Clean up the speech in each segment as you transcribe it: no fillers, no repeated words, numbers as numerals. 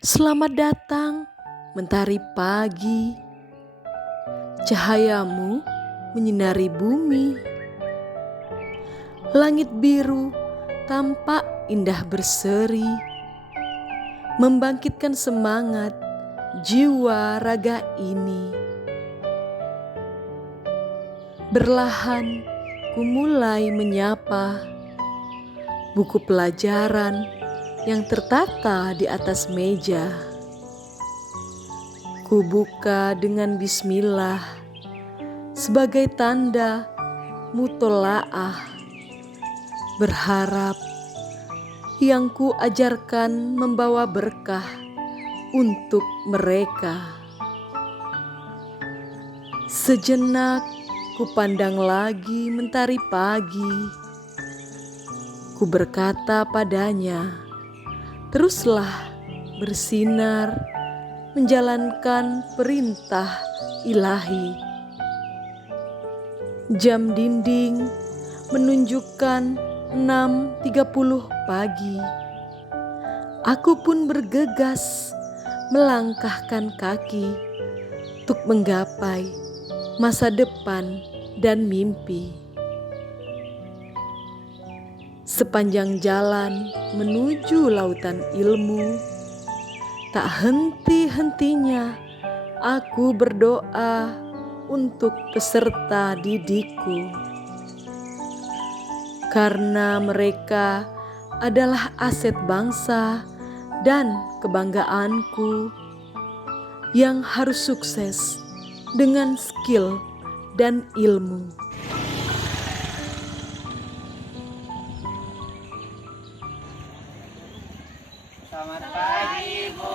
Selamat datang, mentari pagi. Cahayamu menyinari bumi. Langit biru tampak indah berseri, membangkitkan semangat jiwa raga ini. Berlahan ku mulai menyapa buku pelajaran yang tertata di atas meja. Ku buka dengan bismillah sebagai tanda mutolaah, berharap yang ku ajarkan membawa berkah untuk mereka. Sejenak ku pandang lagi mentari pagi. Ku berkata padanya, teruslah bersinar, menjalankan perintah ilahi. Jam dinding menunjukkan 6.30 pagi. Aku pun bergegas melangkahkan kaki untuk menggapai masa depan dan mimpi. Sepanjang jalan menuju lautan ilmu, tak henti-hentinya aku berdoa untuk peserta didikku. Karena mereka adalah aset bangsa dan kebanggaanku yang harus sukses dengan skill dan ilmu. Selamat pagi, Bu.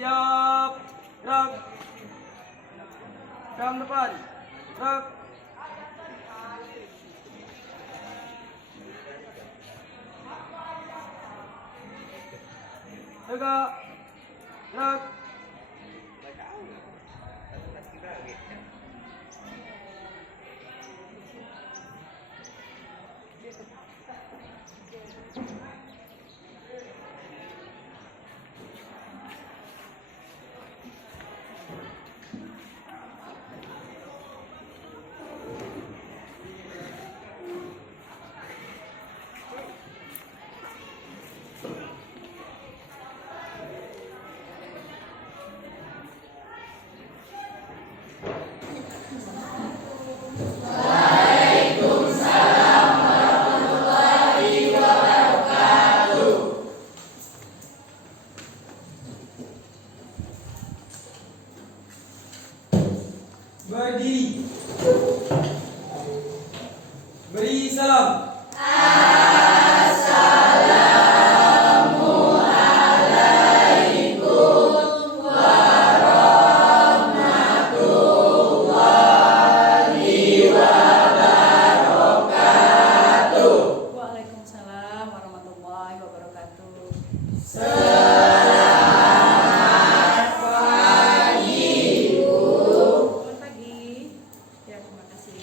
Siap, gerak. Jam depan, gerak. Tegak, gerak. Berdiri. Beri salam. Waalaikumsalam warahmatullahi wabarakatuh. Selamat pagi. Ya, terima kasih.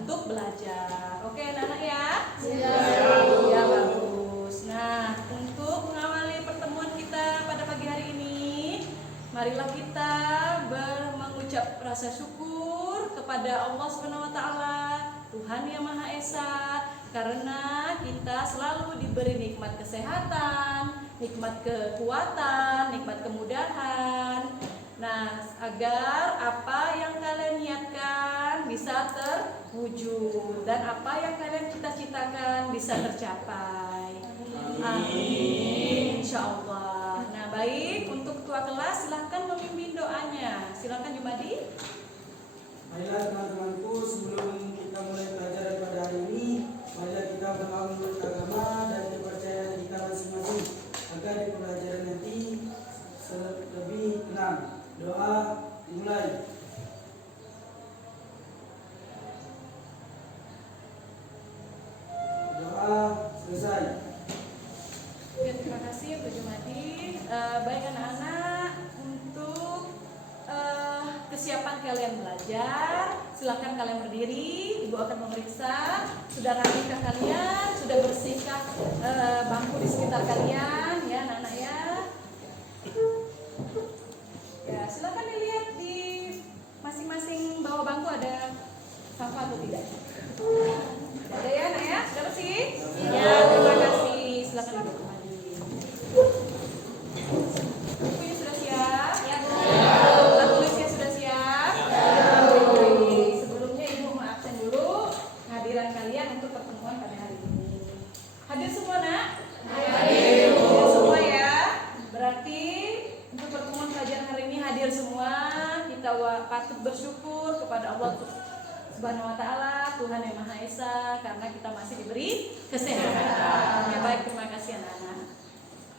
untuk belajar. Oke anak-anak ya? Iya. Ya bagus. Nah, untuk mengawali pertemuan kita pada pagi hari ini, marilah kita mengucap rasa syukur kepada Allah Subhanahu wa taala, Tuhan Yang Maha Esa, karena kita selalu diberi nikmat kesehatan, nikmat kekuatan, nikmat kemudahan. Nah, agar apa yang kalian niatkan bisa terwujud dan apa yang kalian cita-citakan bisa tercapai. Amin. Insya Allah. Nah, baik, untuk ketua kelas silahkan memimpin doanya. Silahkan Jumadi. Baiklah teman-temanku, sebelum kita mulai pelajaran pada hari ini, marilah kita berdoa menurut agama dan kepercayaan kita masing-masing agar di pelajaran nanti lebih tenang. Doa dimulai. Doa selesai. Ya, terima kasih untuk Jumadi. Baik anak-anak, untuk kesiapan kalian belajar, silakan kalian berdiri. Ibu akan memeriksa sudah rapihkah kalian, sudah bersihkah bangku di sekitar kalian, ya anak-anak ya. Ya, silakan dilihat di masing-masing bawah bangku ada sampah atau tidak. Ada ya anak ya, sudah bersih? Ya, terima kasih. Silakan duduk kembali. Bukunya sudah siap? Ya. Alat tulisnya sudah siap? Ya. Sebelumnya Ibu mengabsen dulu kehadiran kalian untuk pertemuan pada hari ini. Hadir semua nak? Hadir semua ya. Berarti untuk pertemuan pelajaran hari ini hadir semua. Kita patut bersyukur kepada Allah Subhanahu wa taala, Tuhan Yang Maha Esa, karena kita masih diberi kesehatan. Ya, baik, terima kasih anak-anak.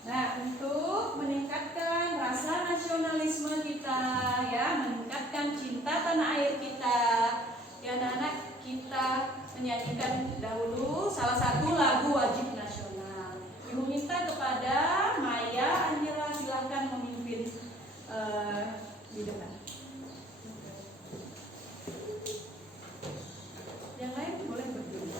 Nah, untuk meningkatkan rasa nasionalisme kita, ya, meningkatkan cinta tanah air kita, ya anak-anak, kita menyanyikan dahulu salah satu lagu wajib nasional. Ibu minta kepada Maya Anjira, silahkan memimpin di depan. Yang lain boleh berdiri.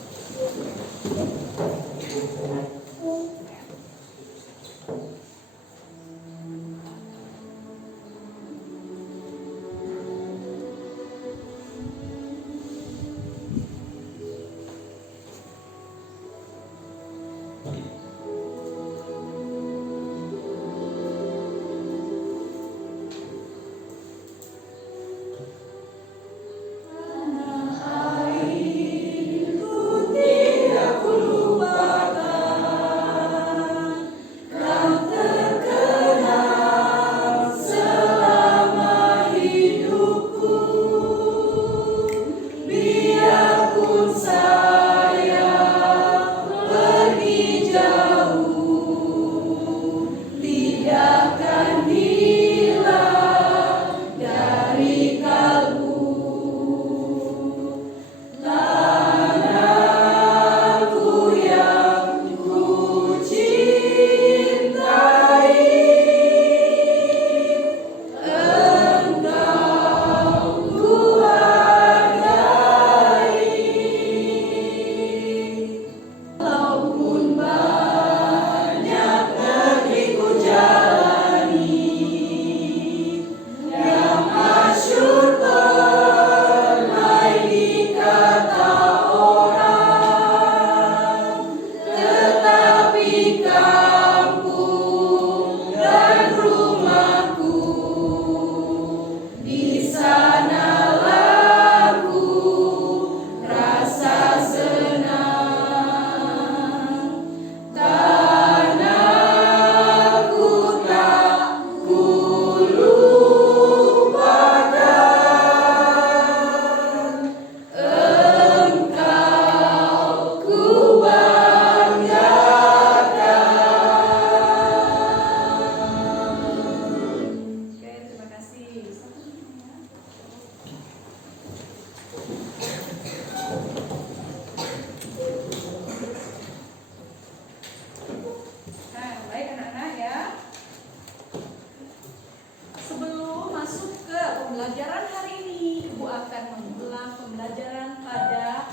pembelajaran hari ini, Ibu akan mengulang pembelajaran pada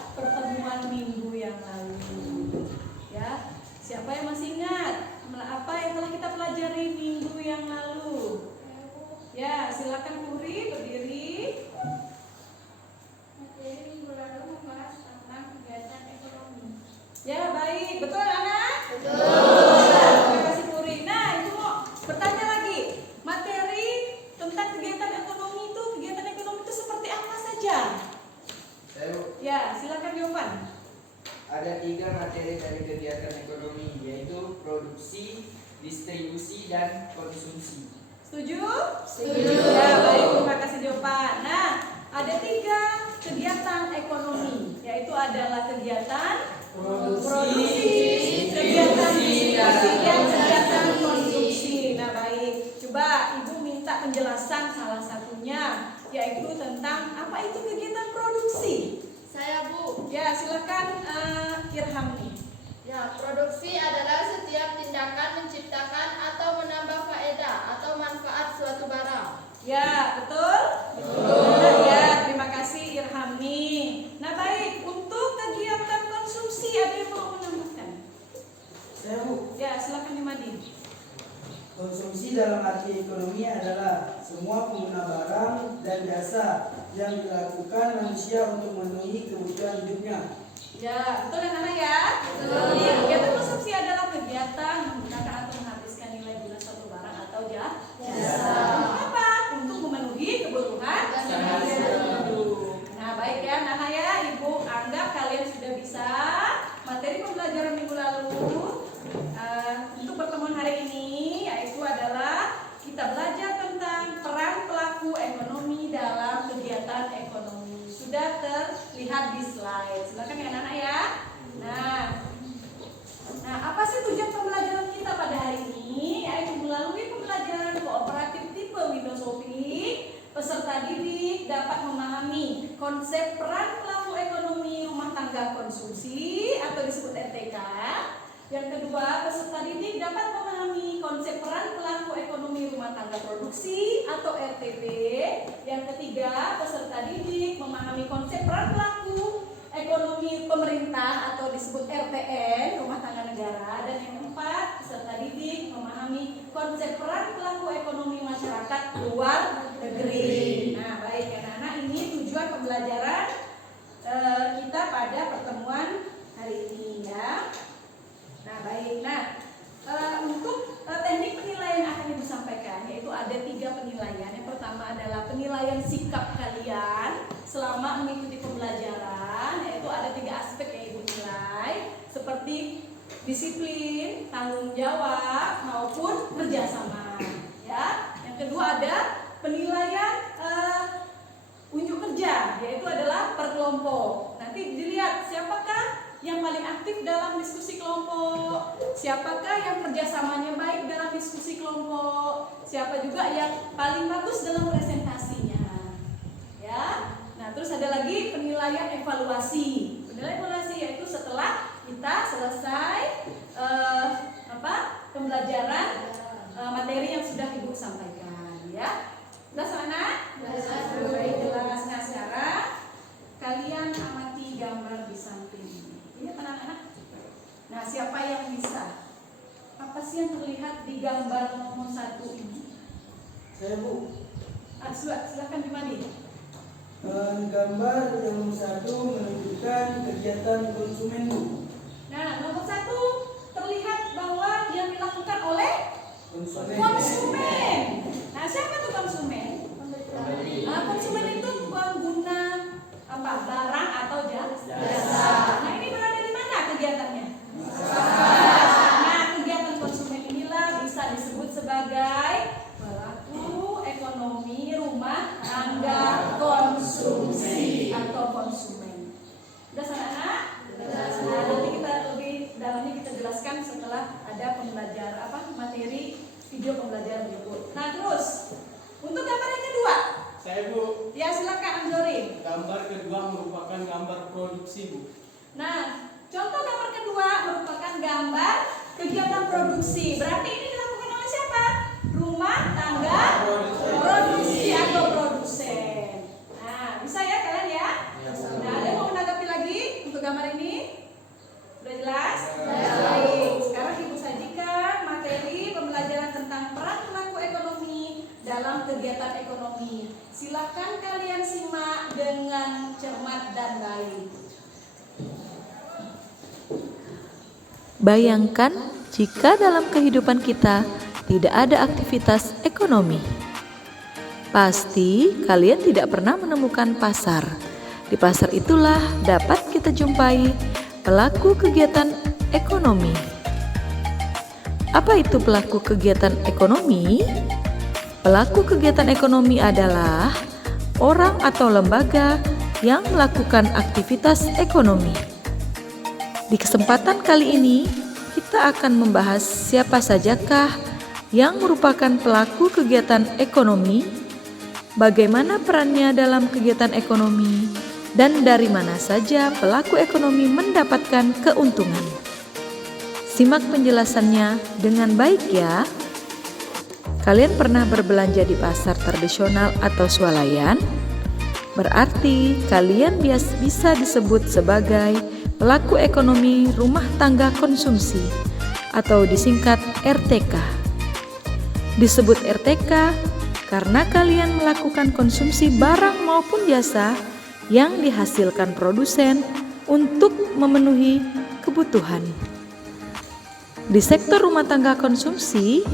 Jovan? Ada 3 materi dari kegiatan ekonomi, yaitu produksi, distribusi, dan konsumsi. Setuju? Setuju. Ya, baik, terima kasih Jovan. Nah, ada 3 kegiatan ekonomi, yaitu adalah kegiatan produksi, kegiatan distribusi, dan kegiatan konsumsi. Nah, baik. Coba Ibu minta penjelasan salah satunya, yaitu tentang apa itu kegiatan produksi. Saya Bu. Ya, silakan Irham nih. Ya, produksi adalah setiap tindakan menciptakan atau menambah faedah atau manfaat suatu barang. Ya, betul? Betul. Nah, ya, terima kasih Irham nih. Nah, baik, untuk kegiatan konsumsi ada yang mau menambahkan? Saya Bu. Ya, silakan Imadi. Konsumsi dalam arti ekonomi adalah semua pengguna barang dan jasa yang dilakukan manusia untuk memenuhi kebutuhan hidupnya. Ya, betul ya Nana ya? Betul. Iya, kegiatan konsumsi adalah kegiatan menggunakan atau menghabiskan nilai guna suatu barang atau jasa. Untuk apa? Untuk memenuhi kebutuhan hidup. Nah, baik ya Nana ya, Ibu anggap kalian sudah bisa materi pembelajaran minggu lalu. Untuk pertemuan hari ini yaitu adalah kita belajar tentang peran pelaku ekonomi dalam kegiatan ekonomi. Sudah terlihat di slide. Silakan ya Nana ya. Nah, apa sih tujuan pembelajaran kita pada hari ini? Yaitu melalui pembelajaran kooperatif tipe Windosofi, peserta didik dapat memahami konsep peran pelaku ekonomi rumah tangga konsumsi atau disebut RTK. Yang kedua, peserta didik dapat memahami konsep peran pelaku ekonomi rumah tangga produksi atau RTP. Yang ketiga, peserta didik memahami konsep peran pelaku ekonomi pemerintah atau disebut RTN, rumah tangga negara. Dan yang keempat, peserta didik memahami konsep peran pelaku ekonomi masyarakat luar negeri. Nah, baik ya anak-anak, ini tujuan pembelajaran kita pada pertemuan hari ini ya. Nah, baik. Nah, untuk teknik penilaian yang akan Ibu sampaikan, yaitu ada 3 penilaian. Yang pertama adalah penilaian sikap kalian selama mengikuti pembelajaran, yaitu ada 3 aspek yang Ibu nilai, seperti disiplin, tanggung jawab, maupun kerjasama. Ya. Yang kedua ada penilaian unjuk kerja, yaitu adalah per kelompok. Nanti dilihat siapakah yang paling aktif dalam diskusi kelompok, siapakah yang kerjasamanya baik dalam diskusi kelompok, siapa juga yang paling bagus dalam presentasinya. Ya. Nah, terus ada lagi penilaian evaluasi. Penilaian evaluasi yaitu setelah kita selesai pembelajaran materi yang sudah Ibu sampaikan. Ya. Jelas anak? Baik, jelas. Nah, sekarang kalian amati gambar di samping. Ini anak-anak. Nah, siapa yang bisa? Apa sih yang terlihat di gambar nomor 1 ini? Saya Bu. Silakan Dimani. Gambar yang nomor 1 menunjukkan kegiatan konsumen Bu. Nah, nomor 1 terlihat bahwa yang dilakukan oleh Konsumen. Nah, siapa tuh konsumen? Konsumen itu pengguna barang atau jasa. Nah, ini berada di mana kegiatannya? Nah, kegiatan konsumen inilah bisa disebut sebagai pelaku ekonomi rumah tangga konsumsi atau konsumen. Sudah anak-anak? Nah, nanti kita lebih dalamnya kita jelaskan setelah ada pembelajaran materi video pembelajaran berikut. Nah, terus untuk gambar yang kedua. Saya Bu. Ya, silakan Anjori. Gambar kedua merupakan gambar produksi Bu. Nah, contoh gambar kedua merupakan gambar kegiatan produksi. Berarti ini dilakukan oleh siapa? Rumah tangga produksi atau produsen. Nah, bisa ya kalian ya? Nah, ada yang mau menanggapi lagi untuk gambar ini? Sudah jelas? Baik. Sekarang Ibu sajikan materi pembelajaran tentang peran pelaku ekonomi dalam kegiatan ekonomi. Silakan kalian simak dengan cermat dan baik. Bayangkan jika dalam kehidupan kita tidak ada aktivitas ekonomi. Pasti kalian tidak pernah menemukan pasar. Di pasar itulah dapat kita jumpai pelaku kegiatan ekonomi. Apa itu pelaku kegiatan ekonomi? Pelaku kegiatan ekonomi adalah orang atau lembaga yang melakukan aktivitas ekonomi. Di kesempatan kali ini, kita akan membahas siapa sajakah yang merupakan pelaku kegiatan ekonomi, bagaimana perannya dalam kegiatan ekonomi, dan dari mana saja pelaku ekonomi mendapatkan keuntungan. Simak penjelasannya dengan baik ya. Kalian pernah berbelanja di pasar tradisional atau swalayan? Berarti kalian bisa disebut sebagai pelaku ekonomi rumah tangga konsumsi atau disingkat RTK. Disebut RTK karena kalian melakukan konsumsi barang maupun jasa yang dihasilkan produsen untuk memenuhi kebutuhan. Di sektor rumah tangga konsumsi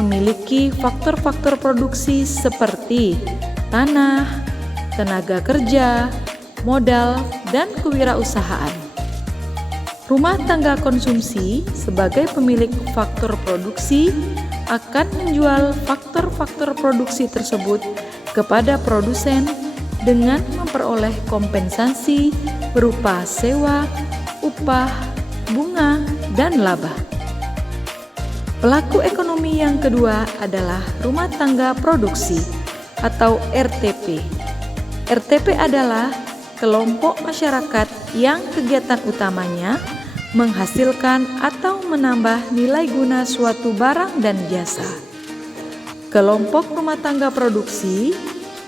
memiliki faktor-faktor produksi seperti tanah, tenaga kerja, modal, dan kewirausahaan. Rumah tangga konsumsi sebagai pemilik faktor produksi akan menjual faktor-faktor produksi tersebut kepada produsen dengan memperoleh kompensasi berupa sewa, upah, bunga, dan laba. Pelaku ekonomi yang kedua adalah rumah tangga produksi atau RTP. RTP adalah kelompok masyarakat yang kegiatan utamanya menghasilkan atau menambah nilai guna suatu barang dan jasa. Kelompok rumah tangga produksi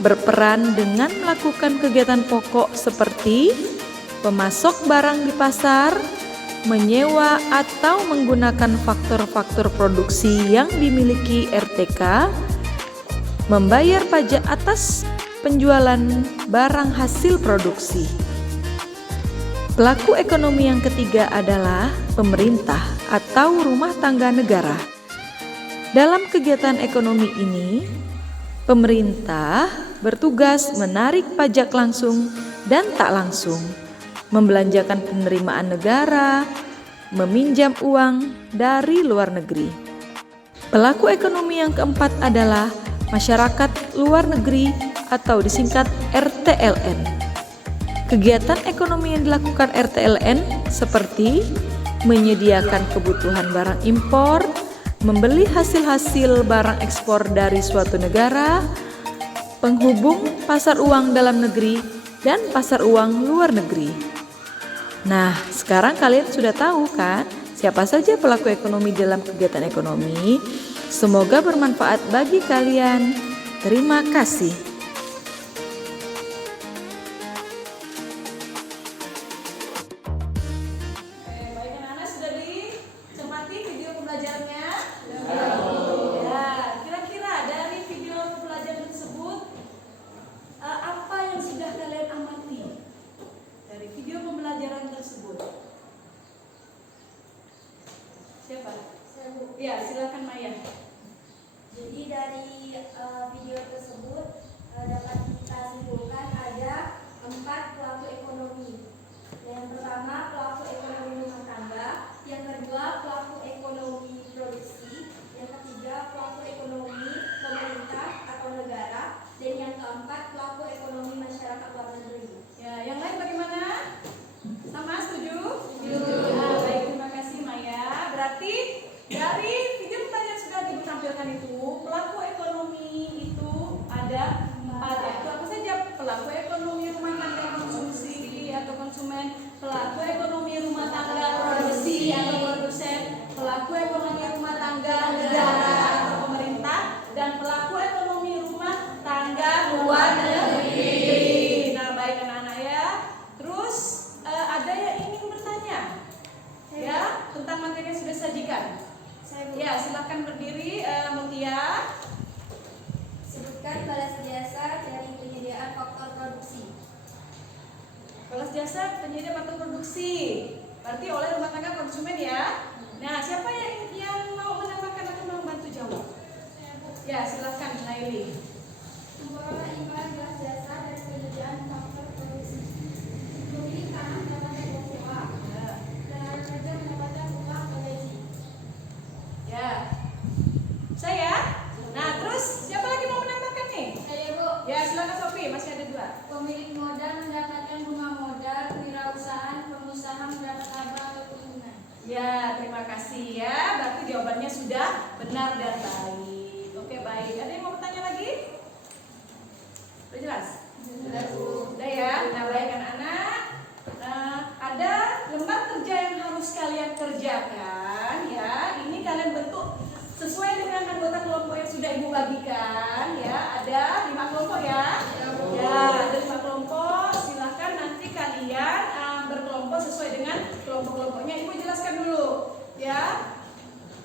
berperan dengan melakukan kegiatan pokok seperti pemasok barang di pasar, menyewa atau menggunakan faktor-faktor produksi yang dimiliki RTK, membayar pajak atas penjualan barang hasil produksi. Pelaku ekonomi yang ketiga adalah pemerintah atau rumah tangga negara. Dalam kegiatan ekonomi ini, pemerintah bertugas menarik pajak langsung dan tak langsung, membelanjakan penerimaan negara, meminjam uang dari luar negeri. Pelaku ekonomi yang keempat adalah masyarakat luar negeri atau disingkat RTLN. Kegiatan ekonomi yang dilakukan RTLN seperti menyediakan kebutuhan barang impor, membeli hasil-hasil barang ekspor dari suatu negara, penghubung pasar uang dalam negeri, dan pasar uang luar negeri. Nah, sekarang kalian sudah tahu kan siapa saja pelaku ekonomi dalam kegiatan ekonomi? Semoga bermanfaat bagi kalian. Terima kasih. Baik anak-anak, sudah dicermati video pembelajarannya? Ya, kira-kira dari video pembelajaran tersebut apa yang sudah kalian amati dari video pembelajaran tersebut? Siapa? Ya, silakan Maya. Jadi dari video tersebut dapat kita simpulkan ada 4 pelaku ekonomi. Yang pertama pelaku ekonomi rumah tangga, yang kedua pelaku ekonomi produksi, yang ketiga pelaku ekonomi pemerintah atau negara, dan yang keempat pelaku ekonomi masyarakat luar negeri. Ya, yang lain bagaimana? Sama, setuju? Setuju. Nah, baik, terima kasih Maya. Berarti dari video pembelajaran sudah ditampilkan itu, pelaku ekonomi itu ada 4 ya. Itu apa saja? Pelaku ekonomi rumah tangga konsumsi atau konsumen, pelaku ekonomi rumah tangga produksi atau produsen, pelaku ekonomi rumah tangga negara atau pemerintah, dan pelaku ekonomi rumah tangga luar negeri. Nah, baik anak-anak ya. Terus ada yang ingin bertanya ya tentang materi yang sudah disajikan? Ya, silakan berdiri, Mutia. Sebutkan balas jasa dari penyediaan faktor produksi. Balas jasa penyedia faktor produksi, berarti oleh rumah tangga konsumen ya. Nah, siapa yang mau menambahkan atau membantu jawab? Ya, silakan Naili. Memperoleh imbalan balas jasa dari penyediaan faktor produksi. Memilih tanah dalam silakan Sofi, masih ada 2. Pemilik modal mendapatkan rumah modal, kewirausahaan, pengusaha mendapat laba atau keuntungan. Ya, terima kasih ya. Berarti jawabannya sudah benar dan baik. Oke, baik. Ada yang mau bertanya lagi? Udah jelas? Udah ya. Nah, baik anak-anak. Nah, ada lembar kerja yang harus kalian kerjakan ya. Ini kalian bentuk sesuai dengan anggota kelompok yang sudah Ibu bagikan ya. Ada 5 kelompok ya. Ya, ada 5 kelompok. Silakan nanti kalian berkelompok sesuai dengan kelompok-kelompoknya. Ibu jelaskan dulu ya.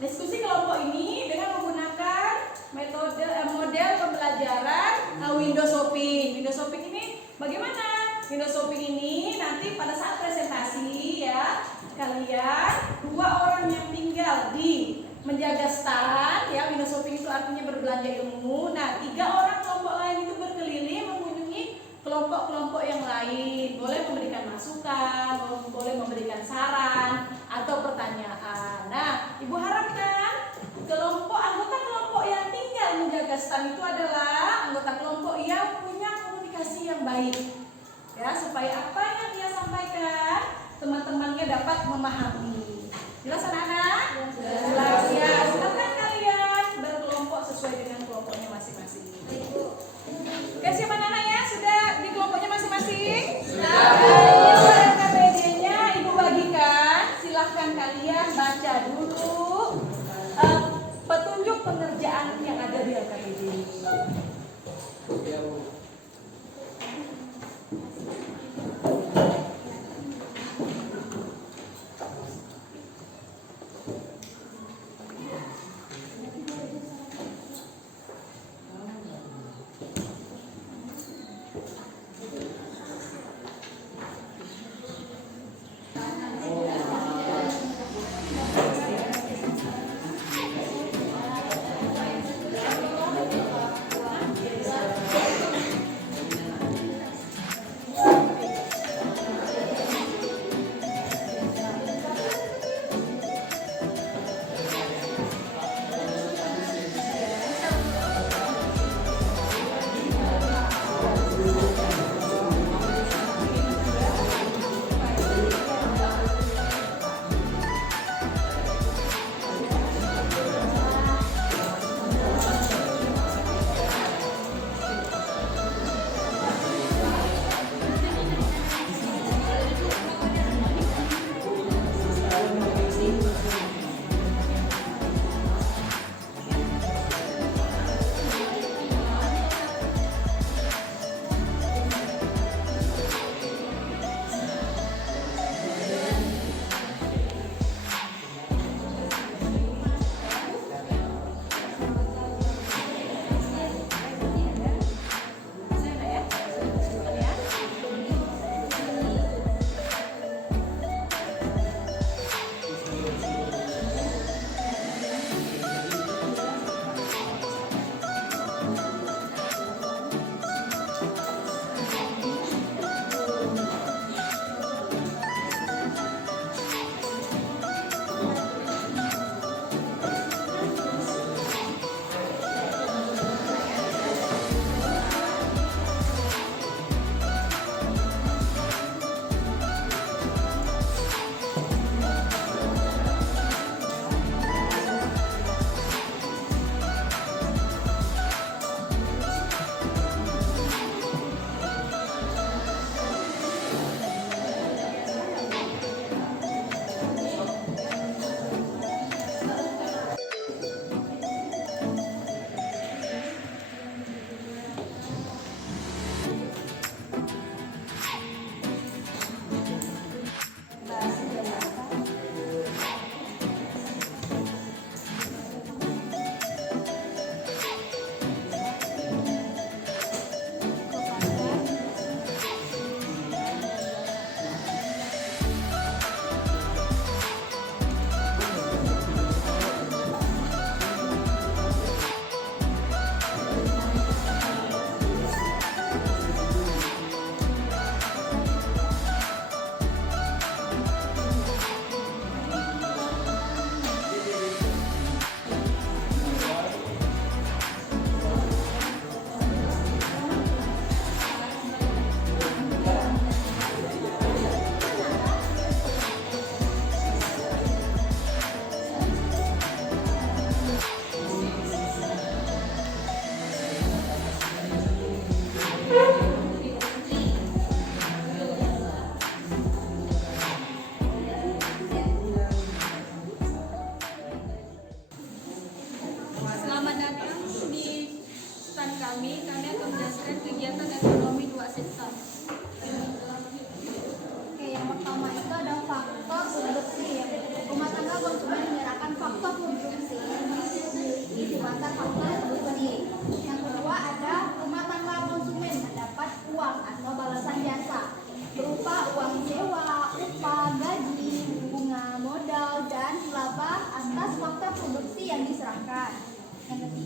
Diskusi kelompok ini dengan menggunakan metode model pembelajaran window shopping. Window shopping ini bagaimana? Window shopping ini nanti pada saat presentasi ya, kalian 2 orang yang tinggal di menjaga stand ya. Window shopping itu artinya berbelanja ilmu. Nah, 3 orang kelompok lain itu berkeliling mengunjungi kelompok-kelompok yang lain. Boleh memberikan masukan, boleh memberikan saran atau pertanyaan. Nah, Ibu harapkan anggota kelompok yang tinggal menjaga stand itu adalah anggota kelompok yang punya komunikasi yang baik. Ya, supaya apa yang dia sampaikan teman-temannya dapat memahami. Jelas anak-anak? Jelas ya. Silakan kalian berkelompok sesuai dengan kelompoknya masing-masing. Oke, siapa anak-anaknya? Sudah di kelompoknya masing-masing? Sudah. KPD-nya Ibu bagikan. Silahkan kalian baca dulu petunjuk pengerjaan yang ada di LKPD.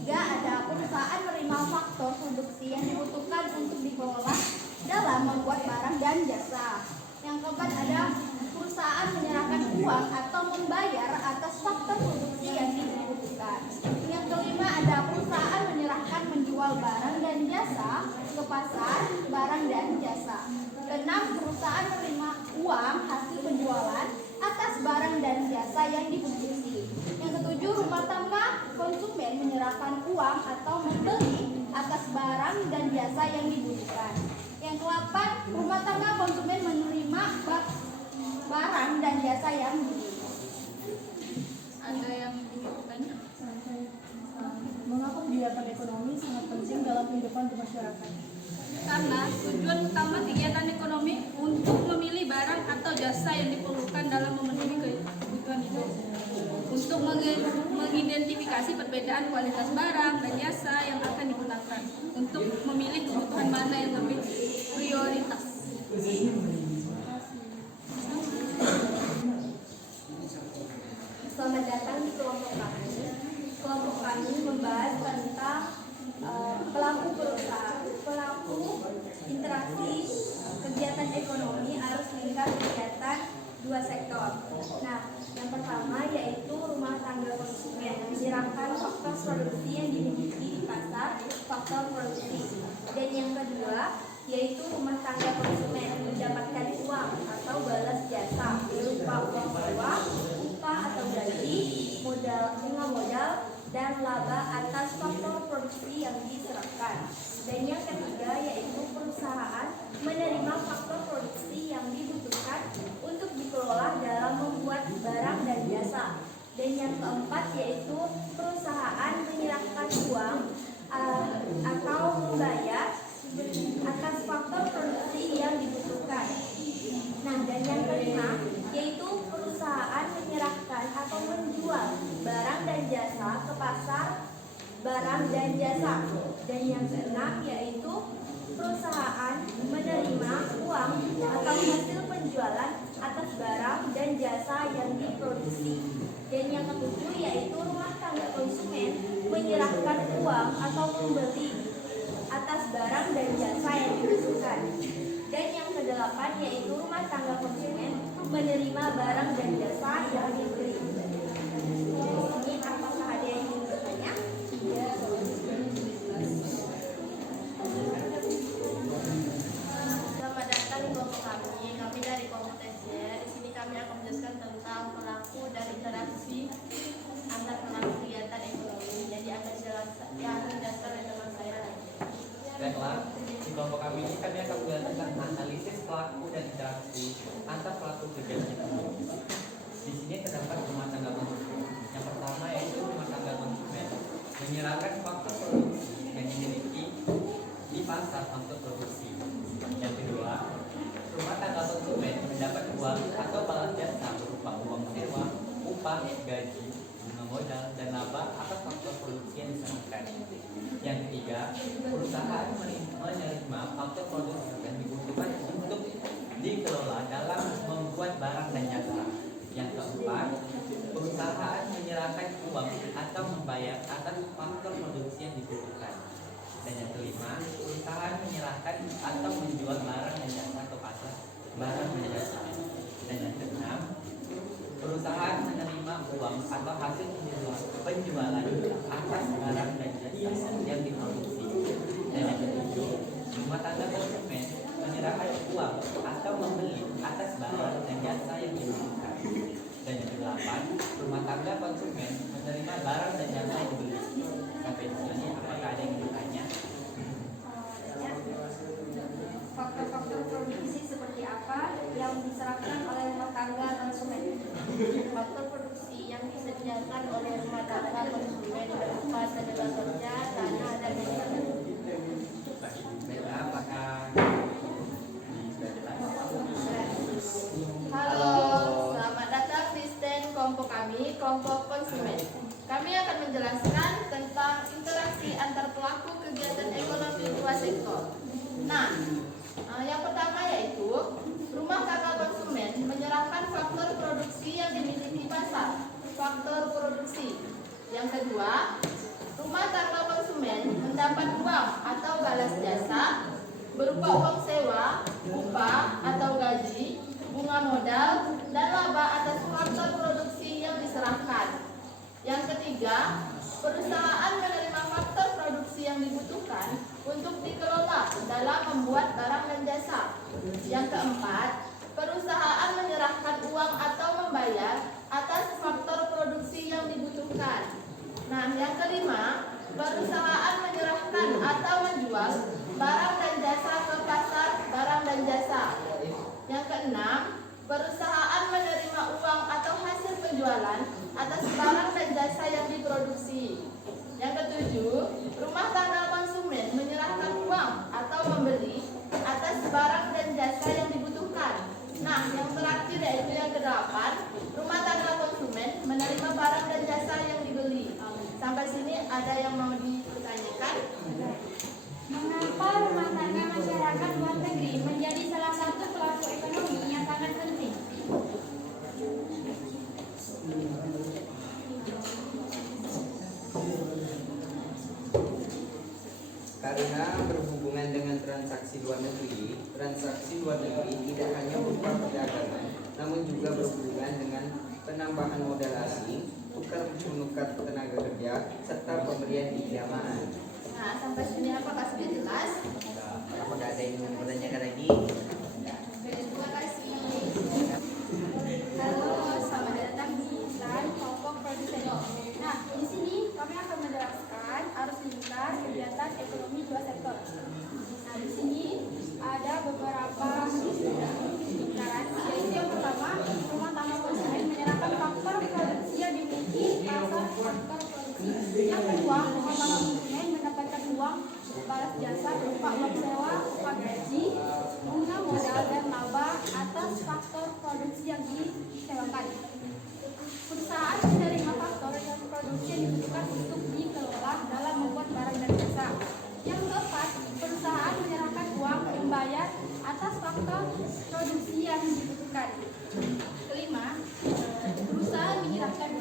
ketiga ada perusahaan menerima faktor produksi yang dibutuhkan untuk dikelola dalam membuat barang dan jasa. Yang keempat ada perusahaan menyerahkan uang atau membayar atas faktor produksi yang dibutuhkan. Yang kelima ada perusahaan menyerahkan menjual barang dan jasa ke pasar barang dan jasa. Keenam, perusahaan menerima uang hasil penjualan atas barang dan jasa yang diproduksi. Yang ketujuh, rumah tangga konsumen menyerahkan uang atau membeli atas barang dan jasa yang dibutuhkan. Yang kedelapan, rumah tangga konsumen menerima barang dan jasa yang dibutuhkan. Ada yang ingin bertanya? Mengapa kegiatan ekonomi sangat penting dalam kehidupan bermasyarakat? Karena tujuan utama kegiatan ekonomi untuk memilih barang atau jasa yang diperlukan dalam memenuhi kebutuhan hidup. Untuk mengidentifikasi perbedaan kualitas barang dan jasa yang akan digunakan. Untuk memilih kebutuhan mana yang lebih prioritas. Selamat datang di kelompok kami. Kelompok kami membahas tentang pelaku interaksi kegiatan ekonomi arus lingkar kegiatan dua sektor. Nah, yang pertama yaitu rumah tangga konsumen menyerahkan faktor produksi yang dimiliki di pasar faktor produksi. Dan yang kedua yaitu rumah tangga konsumen mendapatkan uang atau balas jasa berupa uang sewa, upah atau gaji, bunga modal, dan laba atas faktor produksi yang diserahkan. Dan yang ketiga yaitu perusahaan menerima faktor produksi yang dibutuhkan untuk dikelola dalam membuat barang dan jasa. Dan yang keempat yaitu perusahaan menyerahkan uang atau membayar atas faktor produksi yang dibutuhkan. Nah, dan yang kelima yaitu perusahaan menyerahkan atau menjual barang dan jasa ke pasar barang dan jasa. Dan yang keenam yaitu perusahaan menerima uang atau hasil penjualan atas barang dan jasa yang diproduksi. Dan yang ketujuh yaitu rumah tangga konsumen menyerahkan uang atau membeli atas barang dan jasa yang dibutuhkan. Dan yang kedelapan yaitu rumah tangga konsumen menerima barang dan jasa yang dibeli. Ini apakah ada yang ingin bertanya? Selamat datang di kelompok kami. Kami dari Kompetensi. Di sini kami akan menjelaskan tentang pelaku dan interaksi antar pelaku kegiatan ekonomi. Jadi akan dijelaskan oleh teman saya lagi. Baiklah, di kelompok kami ini kami akan belajar tentang analisis pelaku dan interaksi antar pelaku kegiatan ekonomi. Di sini terdapat rumah tangga konsumen. Yang pertama yaitu rumah tangga konsumen menyerahkan faktor produksi yang dimiliki di pasar faktor produksi. Yang kedua, rumah tangga konsumen mendapat uang atau balas jasa berupa uang sewa, upah, gaji, bunga modal, dan laba atas faktor produksi yang diserahkan. Yang ketiga, perusahaan menerima faktor produksi yang dibutuhkan untuk dikelola dalam membuat barang dan jasa. Yang keempat, perusahaan menyerahkan uang atau membayar atas faktor produksi yang dibutuhkan. Dan yang kelima, perusahaan menyerahkan atau menjual barang dan jasa ke pasar barang dan jasa. Dan yang keenam, perusahaan menerima uang atau hasil penjualan atas barang dan jasa yang diproduksi. Dan yang ketujuh, rumah tangga konsumen menyerahkan uang atau membeli atas barang dan jasa yang dibutuhkan. Dan yang kedelapan, rumah tangga konsumen menerima barang dan jasa yang dibeli. Sampai di sini, apakah ada yang bertanya? Faktor-faktor produksi seperti apa yang diserahkan oleh rumah tangga konsumen? Faktor produksi yang disediakan oleh rumah tangga konsumen berupa tenaga kerja, tanah, dan lain-lain. Baiklah, apakah Halo, selamat datang di stand kelompok kami, kelompok konsumen. Kami akan menjelaskan tentang interaksi antar pelaku kegiatan ekonomi dua sektor. Nah, yang pertama yaitu rumah tangga konsumen menyerahkan faktor produksi yang dimiliki pasar, faktor produksi. Yang kedua, rumah tangga berupa uang sewa, upah atau gaji, bunga modal, dan laba atas faktor produksi yang diserahkan. Yang ketiga, perusahaan menerima faktor produksi yang dibutuhkan untuk dikelola dalam membuat barang dan jasa. Yang keempat, perusahaan menyerahkan uang atau membayar atas faktor produksi yang dibutuhkan. Nah, yang kelima, perusahaan menyerahkan atau menjual barang dan jasa ke pasar barang dan jasa. Yang keenam, perusahaan menerima uang atau hasil penjualan atas barang dan jasa yang diproduksi. Yang ketujuh, rumah tangga konsumen menyerahkan uang atau membeli atas barang dan jasa yang dibutuhkan. Nah, yang terakhir yaitu yang kedelapan, rumah tangga konsumen menerima barang dan jasa yang dibeli. Sampai sini ada yang mau dipertanyakan? Mengapa rumah tangga masyarakat luar negeri menjadi salah satu pelaku ekonomi yang sangat penting? Karena berhubungan dengan transaksi luar negeri tidak hanya berupa perdagangan, namun juga berhubungan dengan penambahan modal asing, tukar menukar tenaga kerja, serta pemberian pinjaman. Nah, sampai sini apakah sudah jelas? Apakah ada yang mau bertanyakan lagi? Terima kasih. Halo, selamat datang di iklan kelompok produsen. Nah, di sini kami akan menjelaskan arus lingkar kegiatan ekonomi dua sektor. Nah, di sini ada beberapa lingkaran, yaitu yang pertama, rumah tangga konsumen menyerahkan faktor produksi yang dimiliki pasar faktor produksi. Yang kedua, rumah tangga konsumen mendapatkan uang balas jasa berupa uang sewa, upah gaji, bunga modal dan laba atas faktor produksi yang disewakan. Perusahaan menerima faktor dan produksi yang dibutuhkan untuk dikelola dalam membuat barang dan jasa. Yang keempat, perusahaan menyerahkan uang membayar atas faktor produksi yang dibutuhkan. Kelima, perusahaan menyerahkan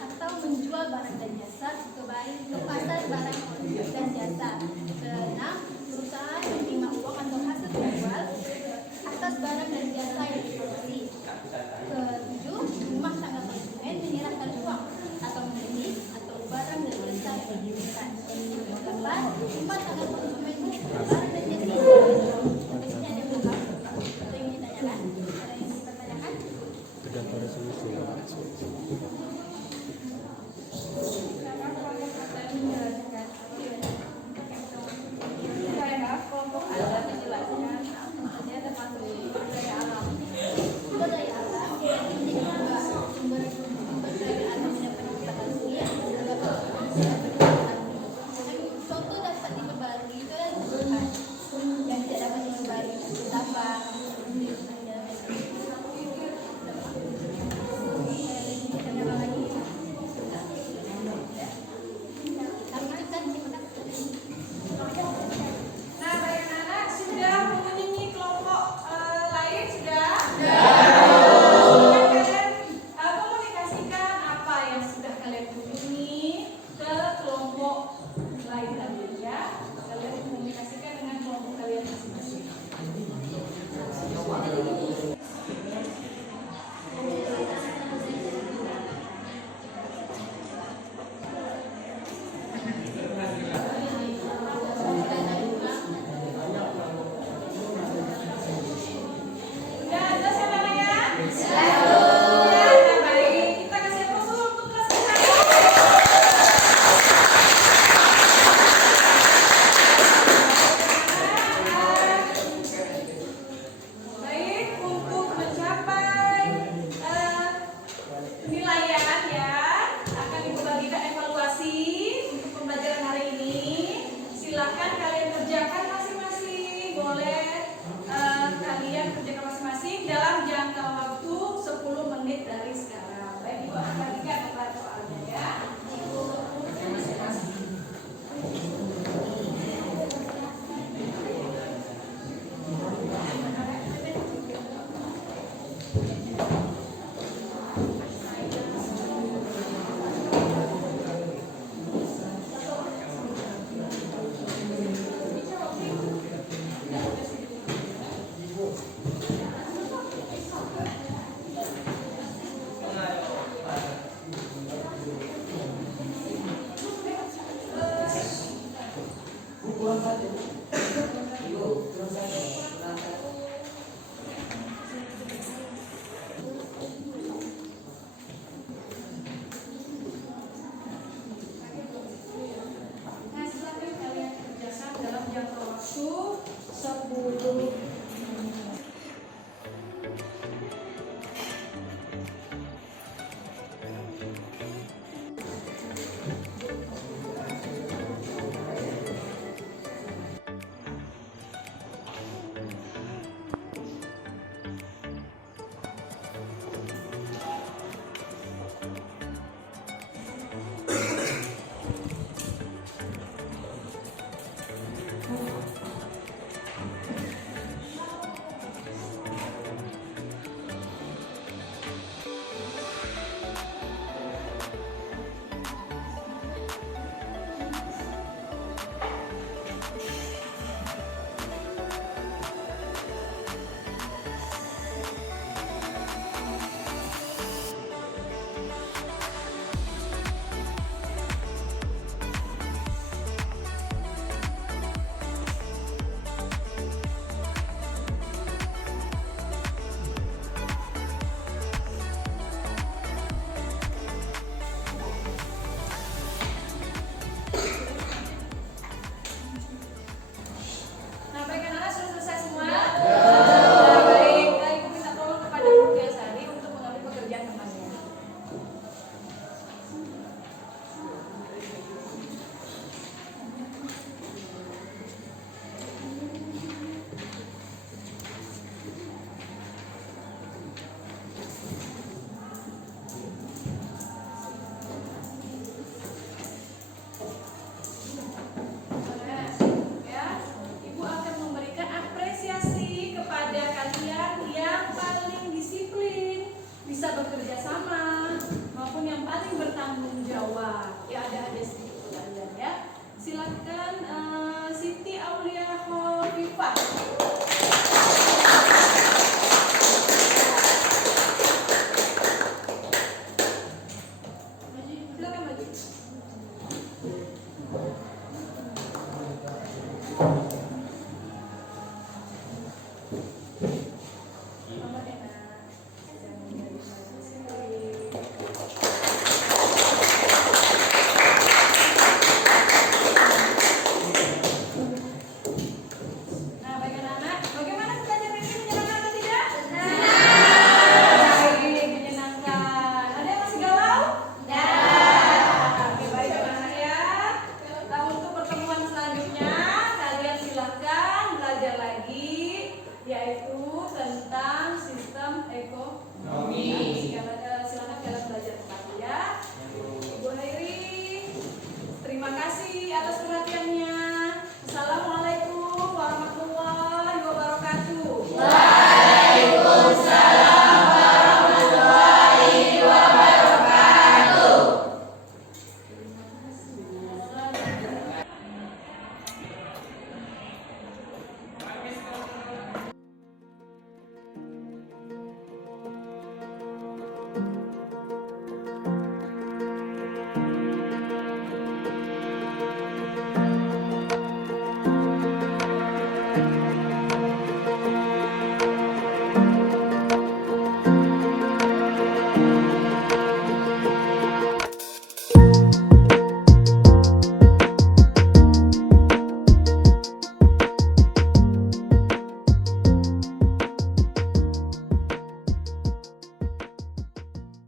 atau menjual barang dan jasa ke pasar barang dan jasa. Keenam, perusahaan menerima uang atau hasil penjual atas barang dan jasa yang diproduksi. Ketujuh, rumah tangga konsumen menyerahkan uang atau membeli atau barang dan jasa yang dibutuhkan. Keempat, rumah tangga konsumen barang dan jasa yang dibutuhkan. Sampai sini ada yang belum? Atau yang ditanyakan? Ada yang dipertanyakan? Sekarang kelompok pertanian menjelaskan.